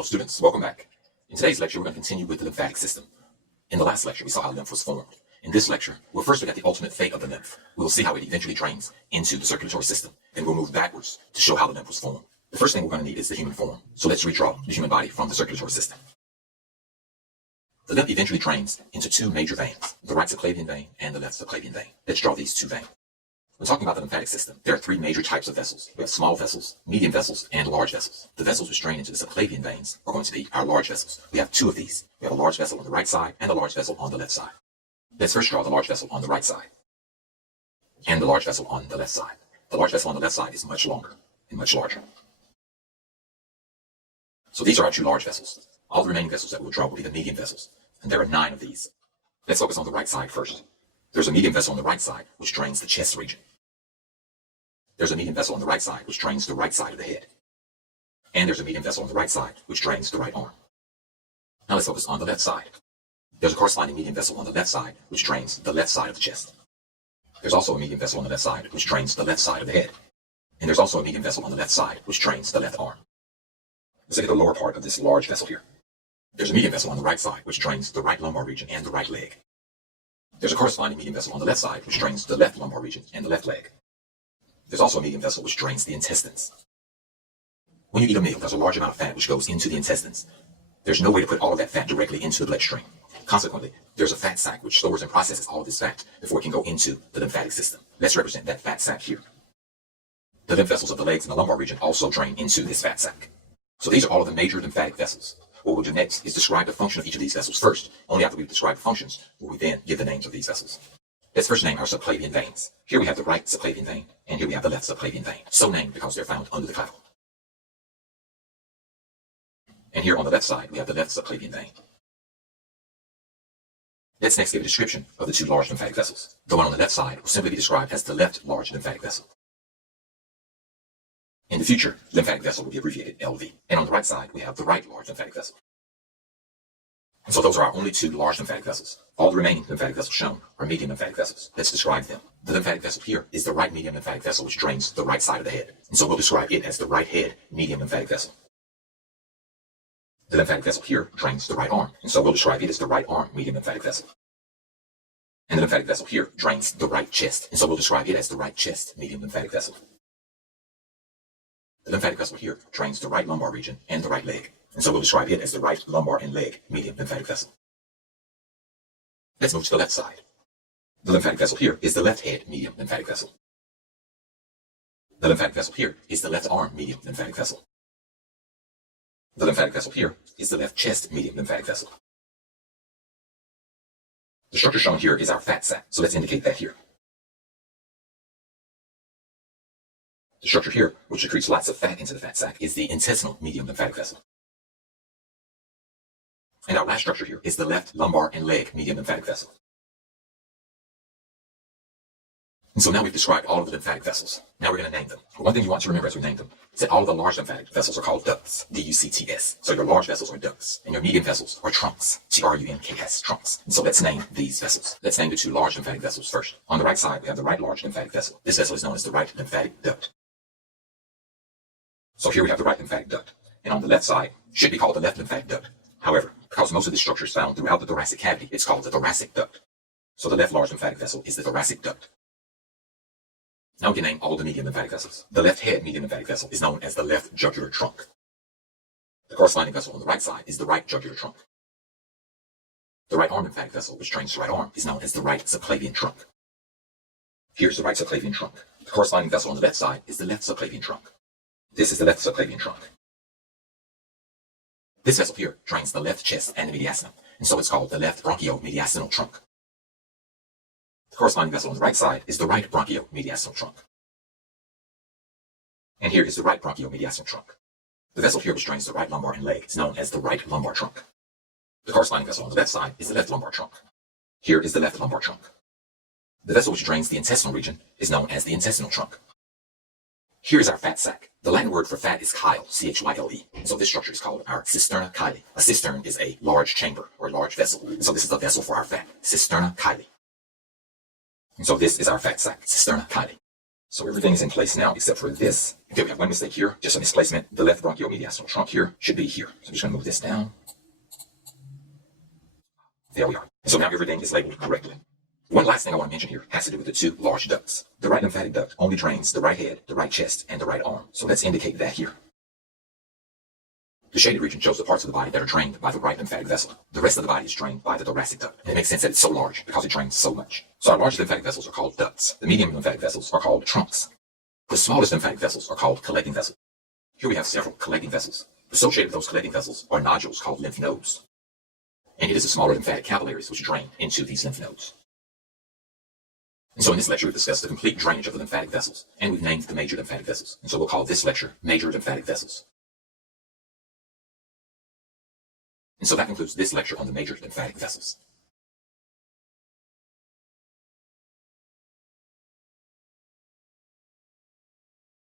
Hello students, welcome back. In today's lecture, we're going to continue with the lymphatic system. In the last lecture, we saw how lymph was formed. In this lecture, we'll first look at the ultimate fate of the lymph. We will see how it eventually drains into the circulatory system. Then we'll move backwards to show how the lymph was formed. The first thing we're going to need is the human form. So let's redraw the human body from the circulatory system. The lymph eventually drains into two major veins, the right subclavian vein and the left subclavian vein. Let's draw these two veins. When talking about the lymphatic system, there are three major types of vessels. We have small vessels, medium vessels, and large vessels. The vessels which drain into the subclavian veins are going to be our large vessels. We have two of these. We have a large vessel on the right side and a large vessel on the left side. Let's first draw the large vessel on the right side and the large vessel on the left side. The large vessel on the left side is much longer and much larger. So these are our two large vessels. All the remaining vessels that we'll draw will be the medium vessels, and there are 9 of these. Let's focus on the right side first. There's a medium vessel on the right side which drains the chest region. There's a medium vessel on the right side which drains the right side of the head. And there's a medium vessel on the right side which drains the right arm. Now let's focus on the left side. There's a corresponding medium vessel on the left side which drains the left side of the chest. There's also a medium vessel on the left side which drains the left side of the head. And there's also a medium vessel on the left side which drains the left arm. Let's look at the lower part of this large vessel here. There's a medium vessel on the right side which drains the right lumbar region and the right leg. There's a corresponding medium vessel on the left side which drains the left lumbar region and the left leg. There's also a medium vessel which drains the intestines. When you eat a meal, there's a large amount of fat which goes into the intestines. There's no way to put all of that fat directly into the bloodstream. Consequently, there's a fat sac which stores and processes all of this fat before it can go into the lymphatic system. Let's represent that fat sac here. The lymph vessels of the legs and the lumbar region also drain into this fat sac. So these are all of the major lymphatic vessels. What we'll do next is describe the function of each of these vessels first. Only after we've described the functions will we then give the names of these vessels. Let's first name our subclavian veins. Here we have the right subclavian vein, and here we have the left subclavian vein. So named because they're found under the clavicle. And here on the left side, we have the left subclavian vein. Let's next give a description of the two large lymphatic vessels. The one on the left side will simply be described as the left large lymphatic vessel. In the future, lymphatic vessel will be abbreviated LV. And on the right side, we have the right large lymphatic vessel. And so those are our only two large lymphatic vessels. All the remaining lymphatic vessels shown are medium lymphatic vessels. Let's describe them. The lymphatic vessel here is the right medium lymphatic vessel which drains the right side of the head. And so we'll describe it as the right head medium lymphatic vessel. The lymphatic vessel here drains the right arm. And so we'll describe it as the right arm medium lymphatic vessel. And the lymphatic vessel here drains the right chest. And so we'll describe it as the right chest medium lymphatic vessel. The lymphatic vessel here drains the right lumbar region and the right leg. And so we'll describe it as the right lumbar and leg medium lymphatic vessel. Let's move to the left side. The lymphatic vessel here is the left head medium lymphatic vessel. The lymphatic vessel here is the left arm medium lymphatic vessel. The lymphatic vessel here is the left chest medium lymphatic vessel. The structure shown here is our fat sac, so let's indicate that here. The structure here, which secretes lots of fat into the fat sac, is the intestinal medium lymphatic vessel. And our last structure here is the left lumbar and leg medium lymphatic vessel. And so now we've described all of the lymphatic vessels. Now we're going to name them. One thing you want to remember as we name them is that all of the large lymphatic vessels are called ducts, D-U-C-T-S. So your large vessels are ducts, and your medium vessels are trunks, T-R-U-N-K-S, trunks. And so let's name these vessels. Let's name the two large lymphatic vessels first. On the right side, we have the right large lymphatic vessel. This vessel is known as the right lymphatic duct. So here we have the right lymphatic duct, and on the left side should be called the left lymphatic duct. However, because most of this structure is found throughout the thoracic cavity, it's called the thoracic duct. So the left large lymphatic vessel is the thoracic duct. Now we can name all the medium lymphatic vessels. The left head medium lymphatic vessel is known as the left jugular trunk. The corresponding vessel on the right side is the right jugular trunk. The right arm lymphatic vessel, which drains the right arm, is known as the right subclavian trunk. Here's the right subclavian trunk. The corresponding vessel on the left side is the left subclavian trunk. This is the left subclavian trunk. This vessel here drains the left chest and the mediastinum, and so it's called the left bronchiomediastinal trunk. The corresponding vessel on the right side is the right bronchiomediastinal trunk. And here is the right bronchiomediastinal trunk. The vessel here which drains the right lumbar and leg is known as the right lumbar trunk. The corresponding vessel on the left side is the left lumbar trunk. Here is the left lumbar trunk. The vessel which drains the intestinal region is known as the intestinal trunk. Here is our fat sac. The Latin word for fat is chyle, C-H-Y-L-E. And so this structure is called our cisterna chyli. A cistern is a large chamber or a large vessel. And so this is the vessel for our fat, cisterna chyli. And so this is our fat sac, cisterna chyli. So everything is in place now except for this Okay, we have one mistake here, just a misplacement. The left bronchiomediastinal trunk here should be here. So I'm just going to move this down. There we are. And so now everything is labeled correctly. One last thing I want to mention here has to do with the two large ducts. The right lymphatic duct only drains the right head, the right chest, and the right arm. So let's indicate that here. The shaded region shows the parts of the body that are drained by the right lymphatic vessel. The rest of the body is drained by the thoracic duct. And it makes sense that it's so large because it drains so much. So our large lymphatic vessels are called ducts. The medium lymphatic vessels are called trunks. The smallest lymphatic vessels are called collecting vessels. Here we have several collecting vessels. Associated with those collecting vessels are nodules called lymph nodes. And it is the smaller lymphatic capillaries which drain into these lymph nodes. And so in this lecture, we've discussed the complete drainage of the lymphatic vessels, and we've named the major lymphatic vessels. And so we'll call this lecture Major Lymphatic Vessels. And so that concludes this lecture on the major lymphatic vessels.